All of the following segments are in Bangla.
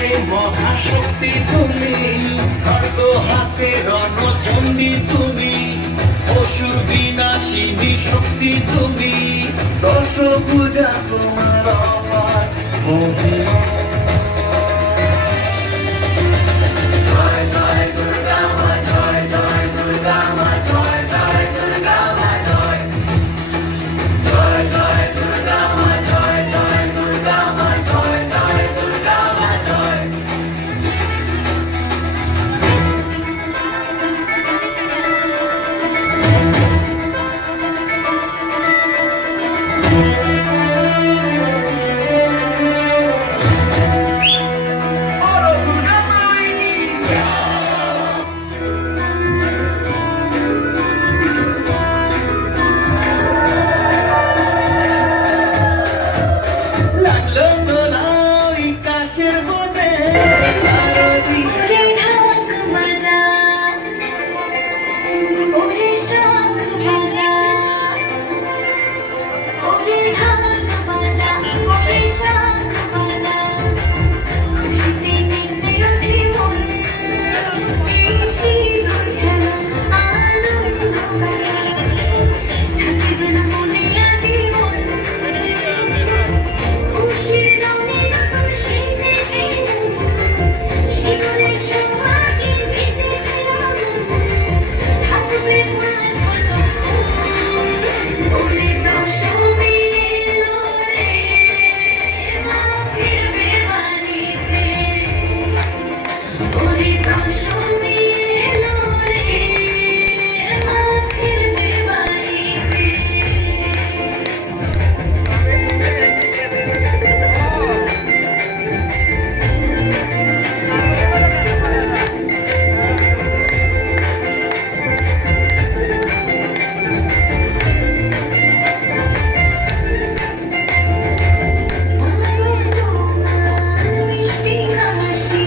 সে মহাশক্তি তুমি, খড়গ হাতে রণচণ্ডী তুমি, অসুর বিনাশিনী শক্তি তুমি, দশ পূজা তোমার অপার মহিমা। জয় জয় দুর্গা মা, জয় জয় দুর্গা মা, জয় জয় দুর্গা মা, জয় জয় জয় দুর্গা মা, জয় জয় দুর্গা মা, জয় জয় দুর্গা মা, জয়। বলো দুর্গা মাই লাগলো তোলা ওই কাশের বনে শারদী। ওরে ঢাক বাজা, ওরে শাঁখ বাজা, ওরে ঢাক বাজা, ওরে শাঁখ বাজা, খুশিতে নেচে ওঠে মন, এই সিঁদুর খেলা আনন্দ মেলা, থাকে যেন মনে আজীবন, খুশির রঙে নতুন সেজেছে মন, সিঁদুরের সোহাগে মেতেছে রঙ, থাকবে মার কতক্ষণ। ওরে দশমী এলো রে, মা ফিরবে বাড়িতে। ওরে দশমী এলো রে, মা ফিরবে বাড়িতে। মিষ্টি হাসি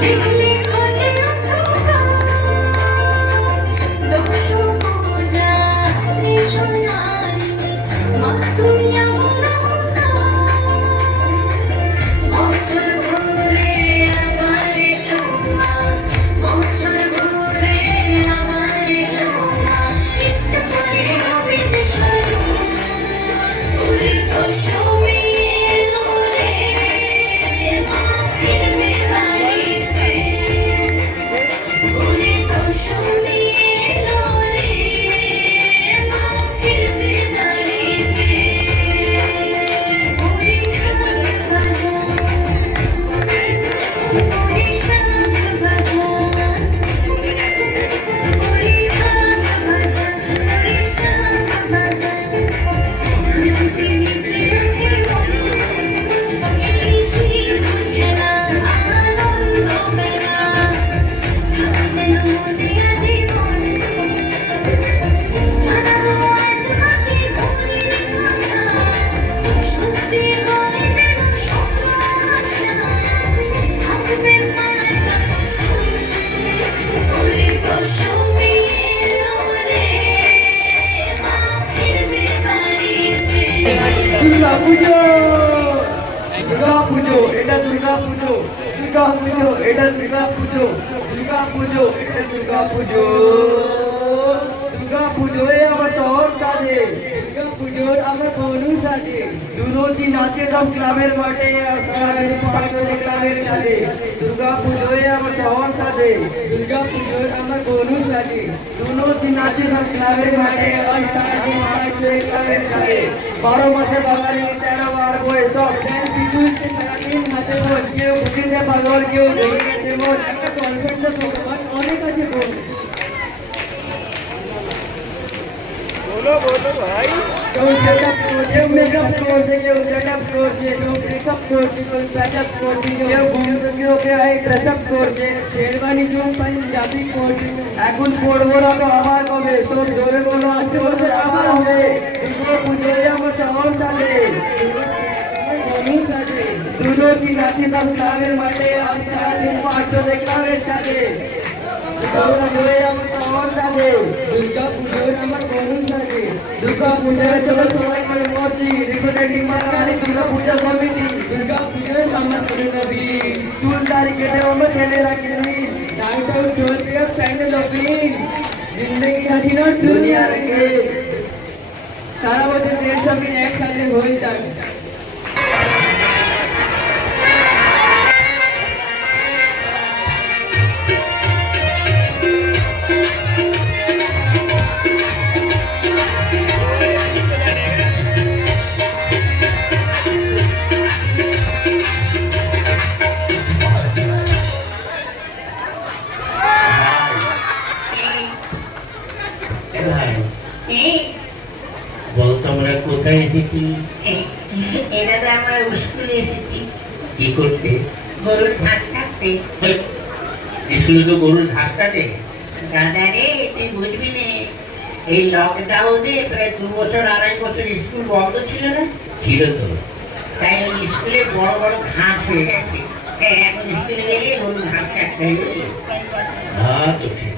দেখলে খোঁজে দক্ষ পূজা ত্রিশূলধারী মা তুমি আমার বছর ঘুরে আবার সোমা, বছর ঘুরে আবার সোমা, একটু করে হবে শুরু। ওরে দশমী এলো রে, মা ফিরবে বাড়িতে। ওরে দশমী এলো রে, মা ফিরবে বাড়িতে। ওরে ঢাক বাজা, ওরে শাঁখ বাজা, ওরে ঢাক বাজা, ওরে শাঁখ বাজা, খুশিতে নেচে ওঠে মন, এই সিঁদুর খেলা আনন্দ মেলা, থাকে যেন মনে আজীবন, জানাবো আজ মাকে মনের কথা, সত্যি হয় যেন স্বপ্ন আশা, থাকবে মার কতক্ষণ। ওরে দশমী এলো রে, মা ফিরবে বাড়িতে। দুর্গা পুজো, দুর্গা পুজো, এটা দুর্গা পুজো, দুর্গা পুজো, এটা দুর্গা পুজো, দুর্গা পুজো, এটা দুর্গা পুজো, দুর্গা পুজোয় আমার শহর সাজে, দুর্গা পুজোর আমার বনু সাজে, দুনোচি নাচে সব ক্লাবের মাঠে আর সারাদিন পাঠ চলে ক্লাবের ছাদে, দুর্গা পুজোয় আমার শহর সাজে, দুর্গা পুজোর আমার বনু সাজে, দুনোচি নাচে সব ক্লাবের মাঠে আর সারাদিন পাঠ চলে ক্লাবের ছাদে, 12 মাসে বাঙালি 13 বার বয়ে সব তুলছে সারাদিন হাতে মন, কেউ খুশিতে পাগল, কেউ ভেঙে গেছে মন, একটা কনসেপ্ট ভগবান অনেক আছে বোন। কেউ মেকআপ করছে, কেউ সেটআপ করছে, কেউ ব্রেকআপ করছে, কেউ প্যাচআপ করছে, কেউ ঘুমতে, কেউ ড্রেস আপ করছে, শেরওয়ানি কেউ পাঞ্জাবি করছে। এখন পড়বো না তো আবার কবে, সব জোরে বলো আসছে বছর আবার হবে। দুর্গা পুজোয় আমার শহর সাজে, দুনোচি নাচি সব ক্লাবের মাঠে আর সারাদিন পাঠ চলে ক্লাবের ছাদে, দুর্গা পুজোয় আমার শহর সাজে, দুর্গা পুজোয় আমার বনু সাজে, দুর্গা পুজোয় চলো সবাই করে মসি রিপ্রেজেন্টিং মা কালী দুর্গা পূজা সমিতি, দুর্গা পুজোয় আমার নবী চুল ছেলেরা clean, night out 12 PM pandal opening जिंदगी हसीनो দুনিয়া রেখে सारा बजे 150 दिन एक साथ में हो जाए বলতো আমরা কোথায় এসেছি? এটা তো আমরা স্কুলে এসেছি কি করতে? গরুর ঘাস কাটতে। স্কুলে তো গরুর ঘাস কাটে। দাদা রে তুই বুঝবি না, এই লকডাউনে প্রায় 2 বছর 2.5 বছর স্কুল বন্ধ ছিল না, ছিল তো। তাই ওই স্কুলে বড় বড় ঘাস হয়ে গেছে। এখন স্কুলে গেলে গরুর ঘাস কাটতে হবে। হ্যাঁ তো ঠিক।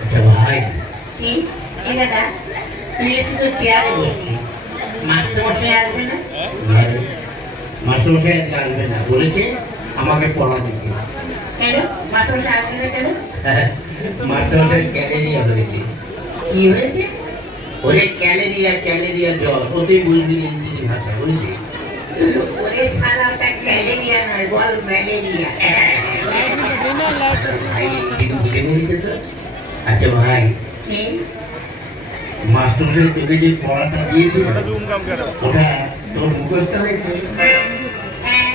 আচ্ছা ভাই, কি এ দাদা, তুই একটু তো চেয়ারে বসলি, মাস্টারমশাই আসবে না? মাস্টারমশাই আজকে আসবে না, বলেছে আমাকে পড়া দিতে। কেন মাস্টারমশাই আসবে না কেন? মাস্টারমশাই ক্যালেরিয়া হয়েছে। কি হয়েছে? ওরে ক্যালেরিয়া ক্যালেরিয়া জ্বর, ওতেই বুঝবি ইংরেজি ভাষা, বুঝলি? ওরে শালা ওটা ক্যালেরিয়া নয়, বল ম্যালেরিয়া। ভাই একটু বুঝে নিতে তো। আচ্ছা ভাই, কি? মাস্টারমশাই তোকে যে পড়াটা দিয়েছিল ওটা তোর মুখস্থ হয়েছে? হ্যাঁ,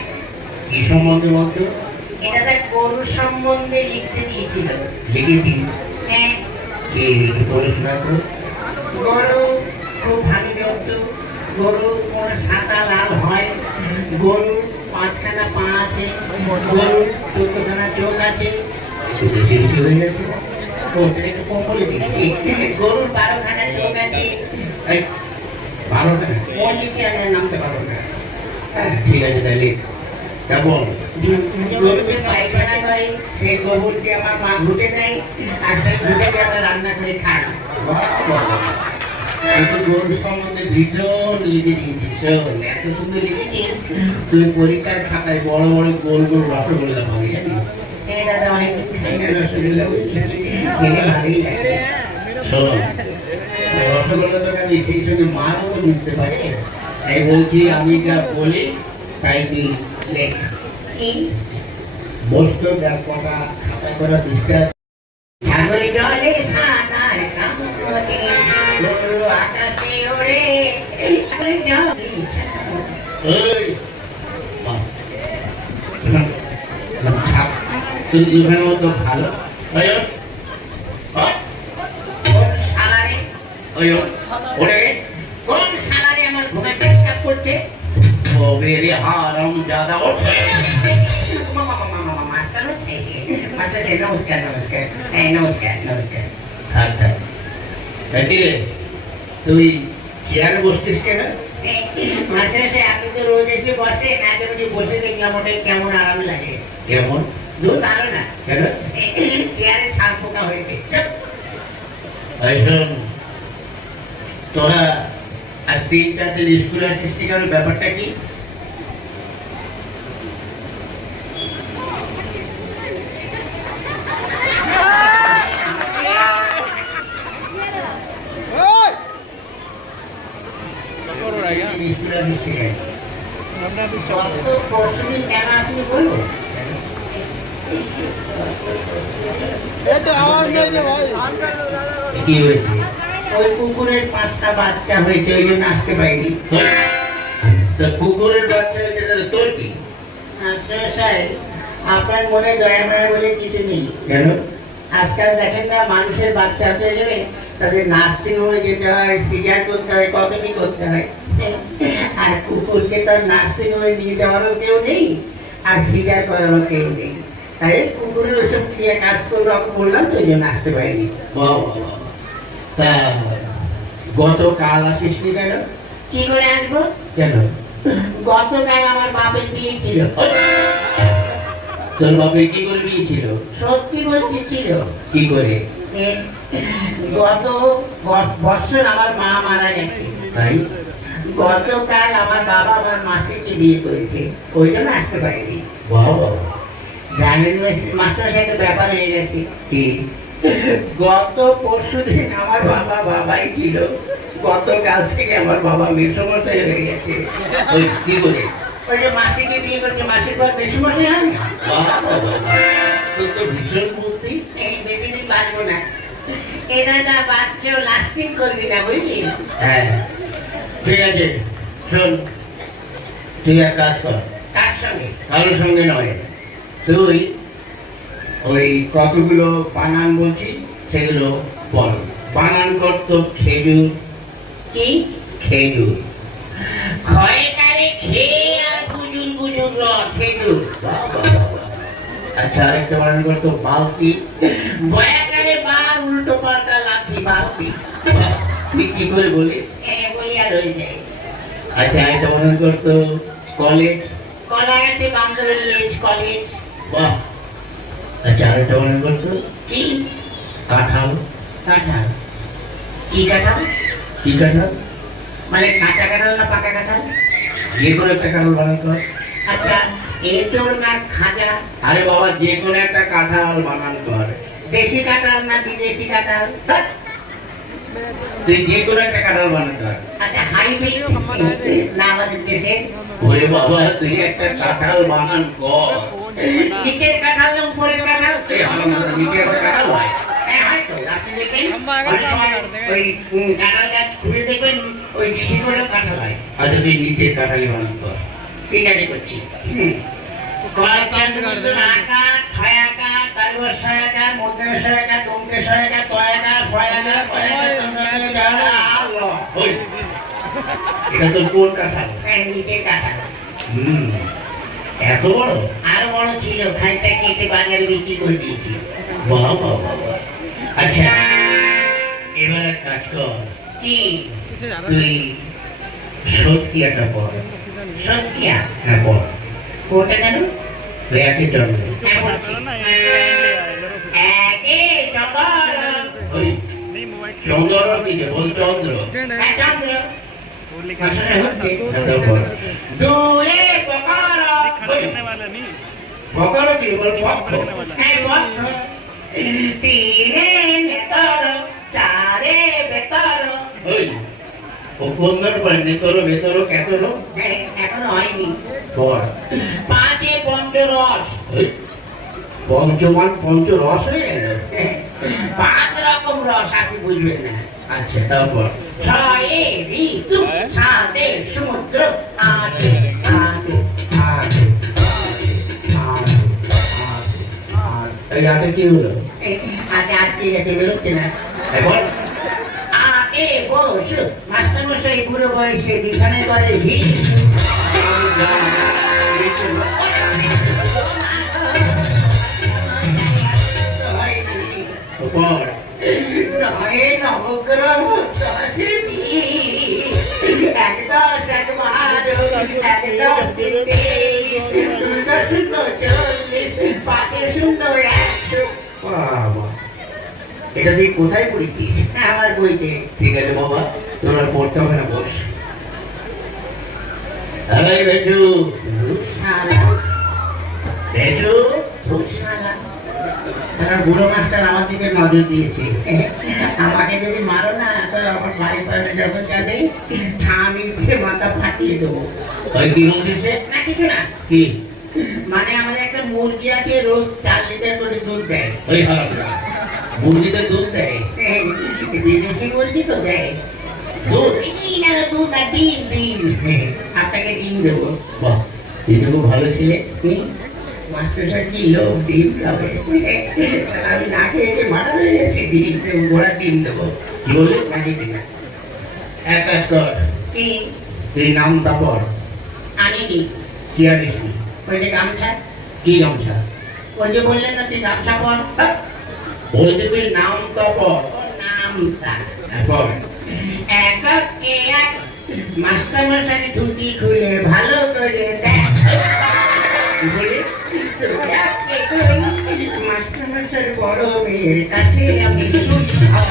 কি সম্বন্ধে বলতো? এটা তো গরুর সম্বন্ধে লিখতে দিয়েছিল। লিখেছি? হ্যাঁ, কি একটু পড়ে শোনা তো। গরু খুব ভালো জন্তু, গরু কোন সাদা লাল হয়, গরু 5খানা পা আছে, গরু 14খানা চোখ আছে। একটু বেশি বেশি হয়ে গেছে। ওটা একটু কম বলে দিচ্ছি, গরুর 12খানা চোখ আছে। এই, ভালো করে। ওর নিচে আমি আর নামতে পারবো না। হ্যাঁ, ঠিক আছে তাহলে। তা বল। গরুকে পায়খানা করে, সেই গোবর দিয়ে আমার মা ঘুটে দেয়, আর সেই ঘুটে দিয়ে আমরা রান্না করে খাই। বাহ, বাহ। তুই তো গরুর সম্বন্ধে ভীষণ লিখে দিয়েছিস, শোন, এত সুন্দর লিখেছিস, তুই পরীক্ষার খাতায় বড় বড় গোল গোল রসগোল্লা পাবি, জানিস? এটা তো অনেক খাই না, রসগোল্লা খেলে ভালোই লাগে। শোন, রসগোল্লা তোকে আমি সেই সঙ্গে মার মতো উঠতে পারি, তাই বলছি আমি যা বলি তাই তুই লেখ। কি? বসতো দেখ কটা খাতায় করা দিকটা। সাগরে জলে সাঁতার কামড়ে, গরু আকাশে ওড়ে, সাগরে জলে এই, বাহ। তুই দুখানের মতো ভালো। ওই ওঠ। ওঠ। কোন শালারে, ওই ওঠ। ওঠে। কোন শালারে আমার ঘুমে ডিস্টার্ব করছে? ও মেরে হারাম জাদা, ওঠ। মাস্টারমশাই নমস্কার নমস্কার, হ্যাঁ নমস্কার নমস্কার। আচ্ছা, কি রে, তুই চেয়ারে বসছিস কেন? মাস্টারমশাই আপনি তো রোজ এসে বসেন, আগে উনি বসে দেখলাম ওটাই কেমন আরাম লাগে। কেমন? দূর ভালো না, কেন? চেয়ারে ছাড় পোকা হয়েছে। এই শোন, তোরা আজ 3টাতে স্কুলে আসিস, ঠিক আছে? ব্যাপারটা কি? স্কুলে আসিস ঠিক আছে? গত পরশুদিন কেন আসেনি বলো? কি হয়েছে? ওই কুকুরের 5টা বাচ্চা হয়েছে, ওই জন্য আসতে পারিনি। তা কুকুরের বাচ্চা হয়েছে, তাহলে তোর কি? মাস্টারমশাই আপনার মনে দয়া মায়া বলে কিছু নেই। কেন? আজকাল দেখেন না, মানুষের বাচ্চা হয়ে গেলে তাদের নার্সিং হোমে যেতে হয়, সিজার করতে হয়, কতটি করতে হয়। আর কুকুরকে তো নার্সিং হোমে নিয়ে যাওয়ারও কেউ নেই, আর সিজার করারও কেউ নেই। তাই কুকুরের ওইসব ক্রিয়া কাজ করলাম, তো ওই জন্য আসতে পারিনি। বাহ, বাহ, বাহ। তা গতকাল আসিসনি কেন? কি করে আসবো? কেন? গতকাল আমার বাপের বিয়ে ছিল। তোর বাপের কি করে বিয়েছিল? সত্যি বলছি ছিল। কি করে? এ, গত বছর আমার মা মারা গেছে, তাই? গতকাল আমার বাবা আমার মাসিকে বিয়ে করেছে, ওই জন্য আসতে পারিনি। বাহ, বাহ। জানেন মাস্টার সাহেব একটা ব্যাপার হয়ে গেছে কি গত পরশুদিন আমার বাবা বাবাই ছিল, গতকাল থেকে আমার বাবা মেসমশাই হয়ে গেছে। ওই কি বলে? ওই যে মাসিকে বিয়ে করতে মাসির পর মেসমশাই হয় না, তোর তো ভীষণ বুদ্ধি। এই বেশি দিন বাঁচবো না, এটা না বাঁচলেও লাস্টিং করবি না বুঝলি। হ্যাঁ ঠিক আছে, শোন তুই এক কাজ কর, তার সঙ্গে কারোর সঙ্গে নয়, তুই ওই কতগুলো বানান বলছি সেগুলো বল। বানান করতো খেজুর, কি খেজুর। ক্ষয়কারে খেয়ে আর বুজুর বুজুর রস খেজুর। বাহ, বাহ, বাহ, বাহ। আচ্ছা আরেকটা বানান করতো বালতি, বয়াকারে বার উল্টো পাল্টা লাসি বালতি। বাহ, তুই কি করে বলিস? বলি আর হয়ে যায়। আচ্ছা আরেকটা বানান করতো কলেজ, কলা গেছে বান্ধবের লেজ কলেজ। বাহ। আচ্ছা আরেকটা বানান করতো কি কাঁঠাল, কাঁঠাল? কি কাঁঠাল? কি কাঁঠাল? মানে কাঁচা কাঁঠাল না পাকা কাঁঠাল? যে কোনো একটা কাঁঠাল বানান কর। আচ্ছা এঁচড় না খাজা? আরে বাবা যে কোনো একটা কাঁঠাল বানান কর। দেশি কাঁঠাল না বিদেশি কাঁঠাল? ধ্যাৎ। তুই যে কোনো একটা কাঁঠাল বানান কর। আচ্ছা হাইব্রিড না আমাদের দেশের? ওরে বাবা তুই একটা কাঁঠাল বানান কর। নিচের কাঁঠাল না উপরের কাঁঠাল? এই আমার নিচে একটা কাঁঠাল হয়। হ্যাঁ হয়তো আপনি দেখবেন অনেক সময় ওই কাঁঠাল গাছ ঘুরে দেখবেন ওই শিকড়েও কাঁঠাল হয়। আচ্ছা তুই নিচের কাঁঠালি বানান কর। ঠিক আছে করছি। আকার ছয়াকা তারপর ছয়াকা মধ্যে ছয়াকা দমকে ছয়াকা তয়াকা ছয়াকা ওই, এটা তোর কোন কাঁঠাল? নিচের কাঁঠাল হুম, এত বড়? আরো বড় ছিল, খানিকটা কেটে বাজারে বিক্রি করে দিয়েছি। বাহ বাহ বাহ বাহ। আচ্ছা এবার এক কাজ কর, কি তুই সত্যিয়াটা পড়। সত্যিয়া? হ্যাঁ পড়। কোনটা জানো? তুই একই জন্ম। হ্যাঁ বলছি। একে চকর ওই চন্দ্র দিকে বল, চন্দ্র। চন্দ্র ভাষাটা হচ্ছে হ্যাঁ, পড়। দুয়ে পকর বকর কি বল, পক্ষ। হ্যাঁ বক্ষ তিনে নেতর চারে বেতর। ওই ও কোনটার পর নেতর ভেতর কেতর? এখনো হয়নি। পড়। পাঁচে পঞ্চরস। ওই পঞ্চমান পঞ্চ রস হয়ে গেল। পাঁচ রকম রস আপনি বুঝবেন না। আচ্ছা তারপর ছয়ে ঋতু সাতে সমুদ্র আটে আটে আট, আট, আট। এই আটে কি হলো? আটে আটকে গেছে বেরোচ্ছে না। এখন আটে বস মাস্টারমশাই বুড়ো বয়সে বিছানায় করে হিট। পড়। নয়ে নবগ্রহ দশে এক দশ এক বারো এক দশ তিন তেইশ দুই দশ শূন্য চল্লিশ পাঁচে শূন্য একশো। বাবা, এটা তুই কোথায় পড়েছিস? আমার বইতে। ঠিক আছে বাবা, তোর আর পড়তে হবে না, বস। এই বেচু, শালা, বেচু। শালা। তারা বুড়ো মাস্টার আমার দিকে নজর দিয়েছে। আমাকে যদি মারো না তো আমার বাড়ি পাশে যখন যাবে ঠামি দিয়ে মাথা ফাটিয়ে দেবো। ওই কি বলছিস রে? না কিছু না, কি? মানে আমাদের একটা মুরগি আছে রোজ 4 লিটার করে দুধ দেয়। ওই হারামজাদা, মুরগিতে দুধ দেয়? বিদেশি মুরগি তো দেয় দুধ? এই না দুধ না ডিম ডিম। আপনাকে ডিম দেবো। বাহ, তুই তো খুব ভালো ছিলে। মাস্টারটা কি লোক ডিম খাবে? আমি না খেয়ে মারা হয়ে গেছে। ডিম দেবো, ঘোড়া ডিম দেবো। কি বললি? নাকি কিনা? এক কাজ কর, কি তুই নামটা পড়। আনিনি? কি আনিস নি? ওই যে গামছা, কি গামছা? ওই যে বললেন না তুই গামছা পর। বলছি তুই নামটা পড়। নামটা হ্যাঁ, পড়। এককে এক মাস্টারমশাই ধুতি খুলে ভালো করে দেখ। কি বললি? এককে দুই মাস্টারমশাই বড় মেয়ের কাছে আমি সুখী হব।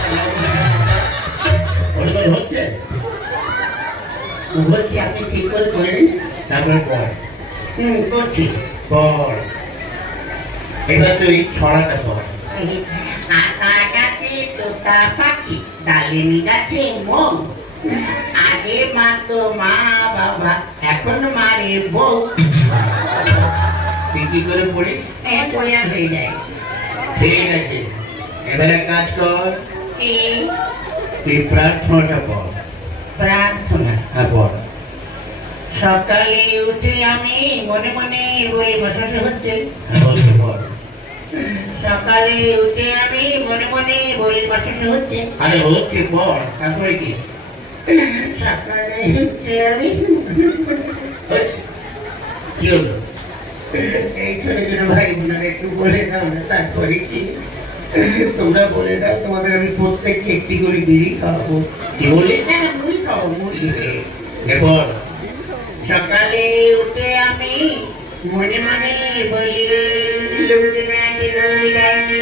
ওটা তোর হচ্ছে? বলছি আপনি ঠিক করে করেন। তারপরে পড়। করছি। পড়। এবার তুই ছড়াটা পড়। আটা গাছে তোতা পাখি ডালিমি গাছে মৌ আগে মারতো মা বাবা এখন মারে বউ। তুই কি করে পড়িস? পড়ে আর হয়ে যায়। ঠিক আছে, এবারে কাজ কর, কি তুই প্রার্থনাটা পড়। প্রার্থনা? হ্যাঁ পড়। সকালে উঠে আমি মনে মনে বলি মশাশে হচ্ছে। হ্যাঁ বলতে পড়। সকালে উঠে আমি মনে মনে বলি মশাশে হচ্ছে। আরে হচ্ছে পড়, তারপরে কি? সকালে উঠে আমি কি হলো? এই ছোট ছোট ভাই বোনেরা একটু বলে দাও না, তারপরে কি? তোমরা বলে দাও, তোমাদের আমি প্রত্যেককে একটি করে বিড়ি খাওয়াবো। কি বলি? না, মুড়ি খাবো, মুড়ি। এরপর সকালে উঠে আমি মনে মনে বলি লুঙ্গি ব্যান্ডি লুঙ্গি ব্যান্ডি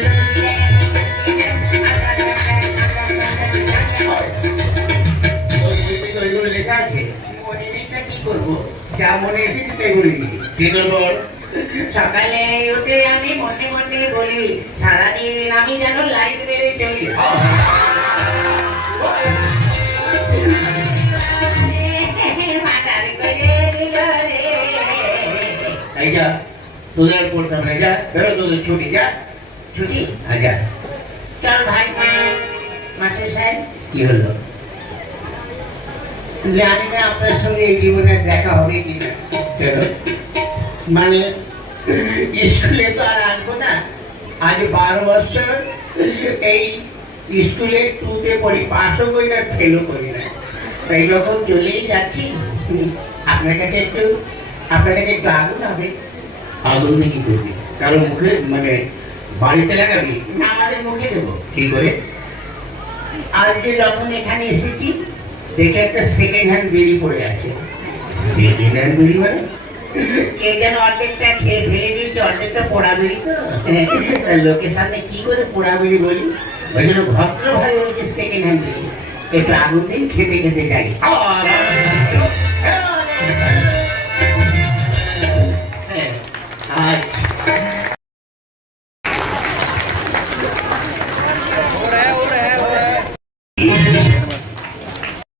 ওইগুলো লেখা আছে, মনে নেই তা কি করবো? যা মনে এসেছে তাই বলি। কি করবো? সকালে উঠে আমি মনে মনে বলি সারাদিন আমি যেন লাইট বেড়ে চলি। মাথার করে দিল রে। এই যা, তোদের আর পড়তাম না, যা বেরো, তোদের ছুটি, যা ছুটি? হ্যাঁ যা। চল ভাই মাস্টার সাহেব, কি হলো? জানি না আপনার সঙ্গে এই জীবনে দেখা হবে কিনা। কেন? মানে স্কুলে তো আর আনবো না, আজ 12 বছর এই স্কুলে 2-তে পড়ি, পাশও করি না, ফেলও করি না। তাই যখন চলেই যাচ্ছি আপনার কাছে একটু আগুন হবে। আগুন দিয়ে কি করবি? কারো মুখে মানে বাড়িতে লাগাবি? না, আমাদের মুখে দেবো। কি করে? আজকে যখন এখানে এসেছি দেখে একটা সেকেন্ড হ্যান্ড বিড়ি পড়ে আছে। সেকেন্ড হ্যান্ড বিড়ি মানে? কে যেন অর্ধেকটা খেয়ে ফেলে দিয়েছে, অর্ধেকটা পোড়া বিড়ি। তো লোকের সামনে কি করে পোড়া বিড়ি বলি, ওই জন্য ভদ্র ভাই বলেছে সেকেন্ড হ্যান্ড বিড়ি। একটু আগুন দিন, খেতে খেতে যাই।